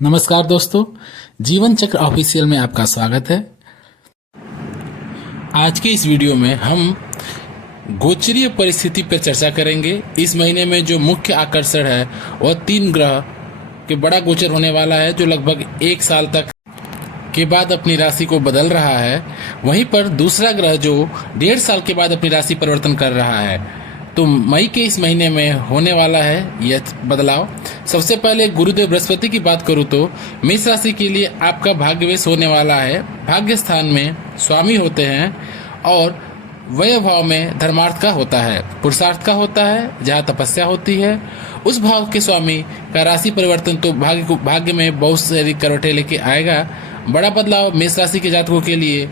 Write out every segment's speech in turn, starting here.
नमस्कार दोस्तों, जीवन चक्र ऑफिशियल में आपका स्वागत है। आज के इस वीडियो में हम गोचरीय परिस्थिति पर चर्चा करेंगे। इस महीने में जो मुख्य आकर्षण है वह 3 ग्रह के बड़ा गोचर होने वाला है, जो लगभग 1 साल तक के बाद अपनी राशि को बदल रहा है। वहीं पर दूसरा ग्रह जो 1.5 साल के बाद अपनी राशि परिवर्तन कर रहा है। तो मई के इस महीने में होने वाला है यह बदलाव। सबसे पहले गुरुदेव बृहस्पति की बात करूं तो मेष राशि के लिए आपका भाग्यवेश होने वाला है। भाग्य स्थान में स्वामी होते हैं और वय भाव में धर्मार्थ का होता है, पुरुषार्थ का होता है। जहाँ तपस्या होती है उस भाव के स्वामी का राशि परिवर्तन तो भाग्य में बहुत सारी करवटें लेके आएगा। बड़ा बदलाव मेष राशि के जातकों के लिए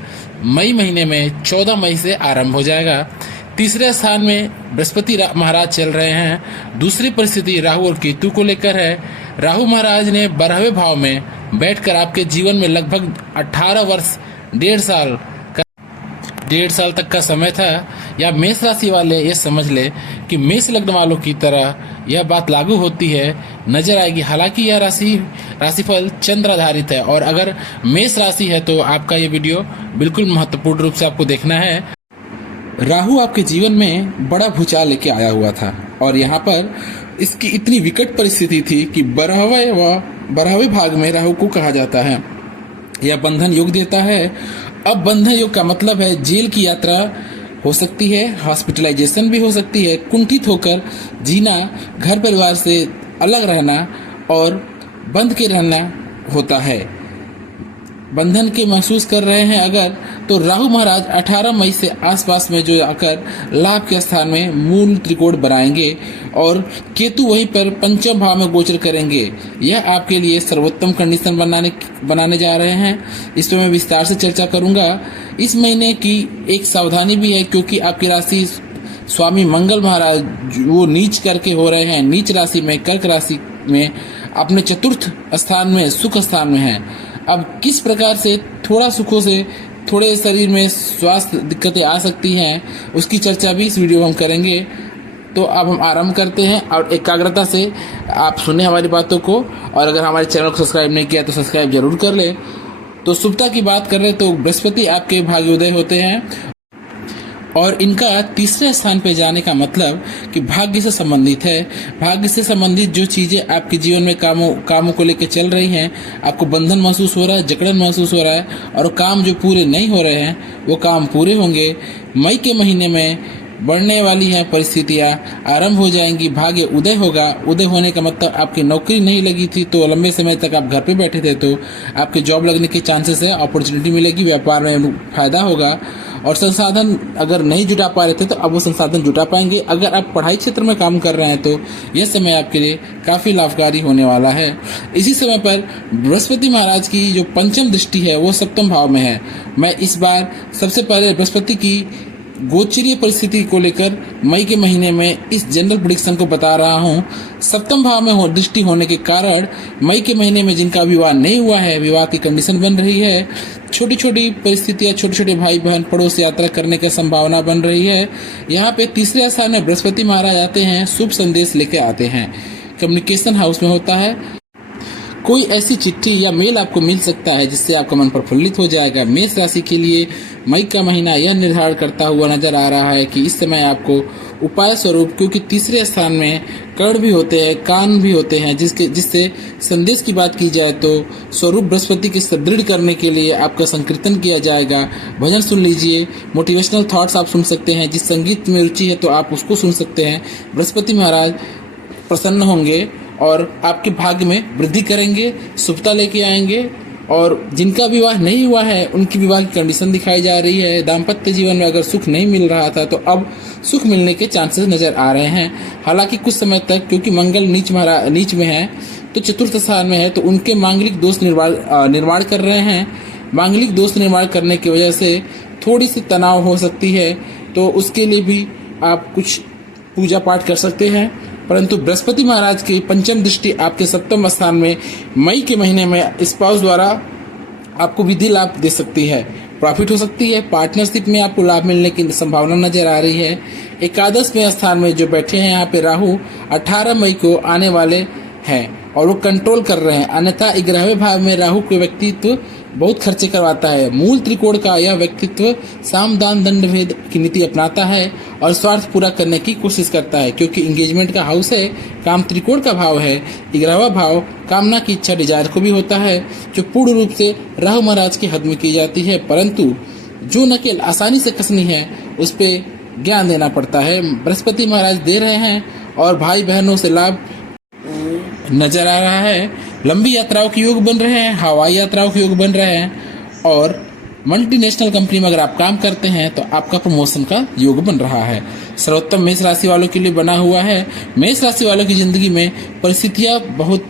मई महीने में 14 मई से आरंभ हो जाएगा। तीसरे स्थान में बृहस्पति महाराज चल रहे हैं। दूसरी परिस्थिति राहु और केतु को लेकर है। राहु महाराज ने 12वें भाव में बैठकर आपके जीवन में लगभग 18 वर्ष 1.5 साल तक का समय था। या मेष राशि वाले ये समझ ले कि मेष लग्न वालों की तरह यह बात लागू होती है, नजर आएगी। हालांकि यह राशिफल चंद्र आधारित है और अगर मेष राशि है तो आपका ये वीडियो बिल्कुल महत्वपूर्ण रूप से आपको देखना है। राहु आपके जीवन में बड़ा भूचाल लेके आया हुआ था और यहाँ पर इसकी इतनी विकट परिस्थिति थी कि 12वें भाग में राहु को कहा जाता है यह बंधन योग देता है। अब बंधन योग का मतलब है जेल की यात्रा हो सकती है, हॉस्पिटलाइजेशन भी हो सकती है, कुंठित होकर जीना, घर परिवार से अलग रहना और बंध के रहना होता है। बंधन के महसूस कर रहे हैं अगर, तो राहु महाराज 18 मई से आसपास में जो आकर लाभ के स्थान में मूल त्रिकोण बनाएंगे और केतु वहीं पर 5वें भाव में गोचर करेंगे। यह आपके लिए सर्वोत्तम कंडीशन बनाने जा रहे हैं। इस पर मैं विस्तार से चर्चा करूंगा। इस महीने की एक सावधानी भी है क्योंकि आपकी राशि स्वामी मंगल महाराज वो नीच करके हो रहे हैं। नीच राशि में कर्क राशि में अपने चतुर्थ स्थान में सुख स्थान में है। अब किस प्रकार से थोड़ा सुखों से थोड़े शरीर में स्वास्थ्य दिक्कतें आ सकती हैं उसकी चर्चा भी इस वीडियो में हम करेंगे। तो अब हम आरंभ करते हैं और एकाग्रता से आप सुने हमारी बातों को, और अगर हमारे चैनल को सब्सक्राइब नहीं किया तो सब्सक्राइब जरूर कर ले। तो शुभता की बात कर रहे तो बृहस्पति आपके भाग्योदय होते हैं और इनका तीसरे स्थान पे जाने का मतलब कि भाग्य से संबंधित है। भाग्य से संबंधित जो चीजें आपके जीवन में कामों को लेकर चल रही हैं, आपको बंधन महसूस हो रहा है, जकड़न महसूस हो रहा है और काम जो पूरे नहीं हो रहे हैं वो काम पूरे होंगे। मई के महीने में बढ़ने वाली है परिस्थितियाँ आरंभ हो जाएंगी। भाग्य उदय होगा। उदय होने का मतलब आपकी नौकरी नहीं लगी थी तो लंबे समय तक आप घर पे बैठे थे तो आपके जॉब लगने के चांसेस है, अपॉर्चुनिटी मिलेगी, व्यापार में फायदा होगा। और संसाधन अगर नहीं जुटा पा रहे थे तो अब वो संसाधन जुटा पाएंगे। अगर आप पढ़ाई क्षेत्र में काम कर रहे हैं तो यह समय आपके लिए काफ़ी लाभकारी होने वाला है। इसी समय पर बृहस्पति महाराज की जो 5वीं दृष्टि है वो 7वें भाव में है। मैं इस बार सबसे पहले बृहस्पति की गोचरीय परिस्थिति को लेकर मई के महीने में इस जनरल प्रेडिक्शन को बता रहा हूँ। 7वें भाव में दृष्टि होने के कारण मई के महीने में जिनका विवाह नहीं हुआ है, विवाह की कंडीशन बन रही है। छोटी छोटी परिस्थितियाँ, छोटे छोटे भाई बहन पड़ोस यात्रा करने की संभावना बन रही है। यहाँ पे तीसरे स्थान में बृहस्पति महाराज आते हैं, शुभ संदेश लेके आते हैं। कम्युनिकेशन हाउस में होता है। कोई ऐसी चिट्ठी या मेल आपको मिल सकता है जिससे आपका मन प्रफुल्लित हो जाएगा। मेष राशि के लिए मई का महीना यह निर्धारण करता हुआ नजर आ रहा है कि इस समय आपको उपाय स्वरूप, क्योंकि तीसरे स्थान में कर्ण भी होते हैं, कान भी होते हैं, जिससे संदेश की बात की जाए तो स्वरूप बृहस्पति के सुदृढ़ करने के लिए आपका संकीर्तन किया जाएगा। भजन सुन लीजिए, मोटिवेशनल थॉट्स आप सुन सकते हैं। जिस संगीत में रुचि है तो आप उसको सुन सकते हैं। बृहस्पति महाराज प्रसन्न होंगे और आपके भाग्य में वृद्धि करेंगे, शुभता लेके आएंगे। और जिनका विवाह नहीं हुआ है उनकी विवाह की कंडीशन दिखाई जा रही है। दाम्पत्य जीवन में अगर सुख नहीं मिल रहा था तो अब सुख मिलने के चांसेस नजर आ रहे हैं। हालांकि कुछ समय तक, क्योंकि मंगल नीच में है तो चतुर्थ स्थान में है, तो उनके मांगलिक दोष निर्माण कर रहे हैं। मांगलिक दोष निर्माण करने की वजह से थोड़ी सी तनाव हो सकती है, तो उसके लिए भी आप कुछ पूजा पाठ कर सकते हैं। परंतु बृहस्पति महाराज की 5वीं दृष्टि आपके 7वें स्थान में मई के महीने में स्पाउस द्वारा आपको विधि लाभ दे सकती है, प्रॉफिट हो सकती है। पार्टनरशिप में आपको लाभ मिलने की संभावना नजर आ रही है। एकादशवें स्थान में जो बैठे हैं यहाँ पे राहु 18 मई को आने वाले हैं। और वो कंट्रोल कर रहे हैं। अन्यथा 11वें भाव में राहु के व्यक्तित्व बहुत खर्चे करवाता है। मूल त्रिकोण का यह व्यक्तित्व साम दान दंड भेद की नीति अपनाता है और स्वार्थ पूरा करने की कोशिश करता है। क्योंकि इंगेजमेंट का हाउस है, काम त्रिकोण का भाव है, 11वां भाव कामना की इच्छा डिजायर को भी होता है, जो पूर्ण रूप से राहु महाराज के हद में की जाती है। परंतु जो नकेल आसानी से कसनी है उस पर ज्ञान देना पड़ता है। बृहस्पति महाराज दे रहे हैं और भाई बहनों से लाभ नजर आ रहा है। लंबी यात्राओं के योग बन रहे हैं, हवाई यात्राओं के योग बन रहे हैं और मल्टीनेशनल कंपनी में अगर आप काम करते हैं तो आपका प्रमोशन का योग बन रहा है। सर्वोत्तम मेष राशि वालों के लिए बना हुआ है। मेष राशि वालों की जिंदगी में परिस्थितियां बहुत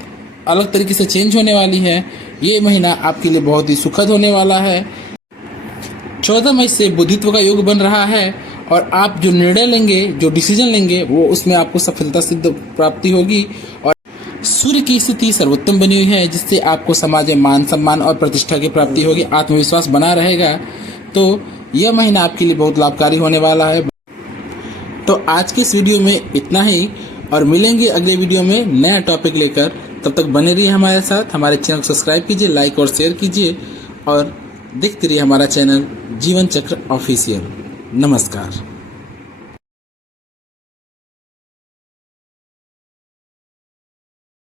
अलग तरीके से चेंज होने वाली है। ये महीना आपके लिए बहुत ही सुखद होने वाला है। 14 मई से बुधित्व का योग बन रहा है और आप जो निर्णय लेंगे, जो डिसीजन लेंगे, वो उसमें आपको सफलता सिद्ध प्राप्ति होगी। और सूर्य की स्थिति सर्वोत्तम बनी हुई है, जिससे आपको समाज में मान सम्मान और प्रतिष्ठा की प्राप्ति होगी। आत्मविश्वास बना रहेगा। तो यह महीना आपके लिए बहुत लाभकारी होने वाला है। तो आज के इस वीडियो में इतना ही और मिलेंगे अगले वीडियो में नया टॉपिक लेकर। तब तक बने रहिए हमारे साथ। हमारे चैनल को सब्सक्राइब कीजिए, लाइक और शेयर कीजिए और देखते रहिए हमारा चैनल जीवन चक्र ऑफिशियल। नमस्कार।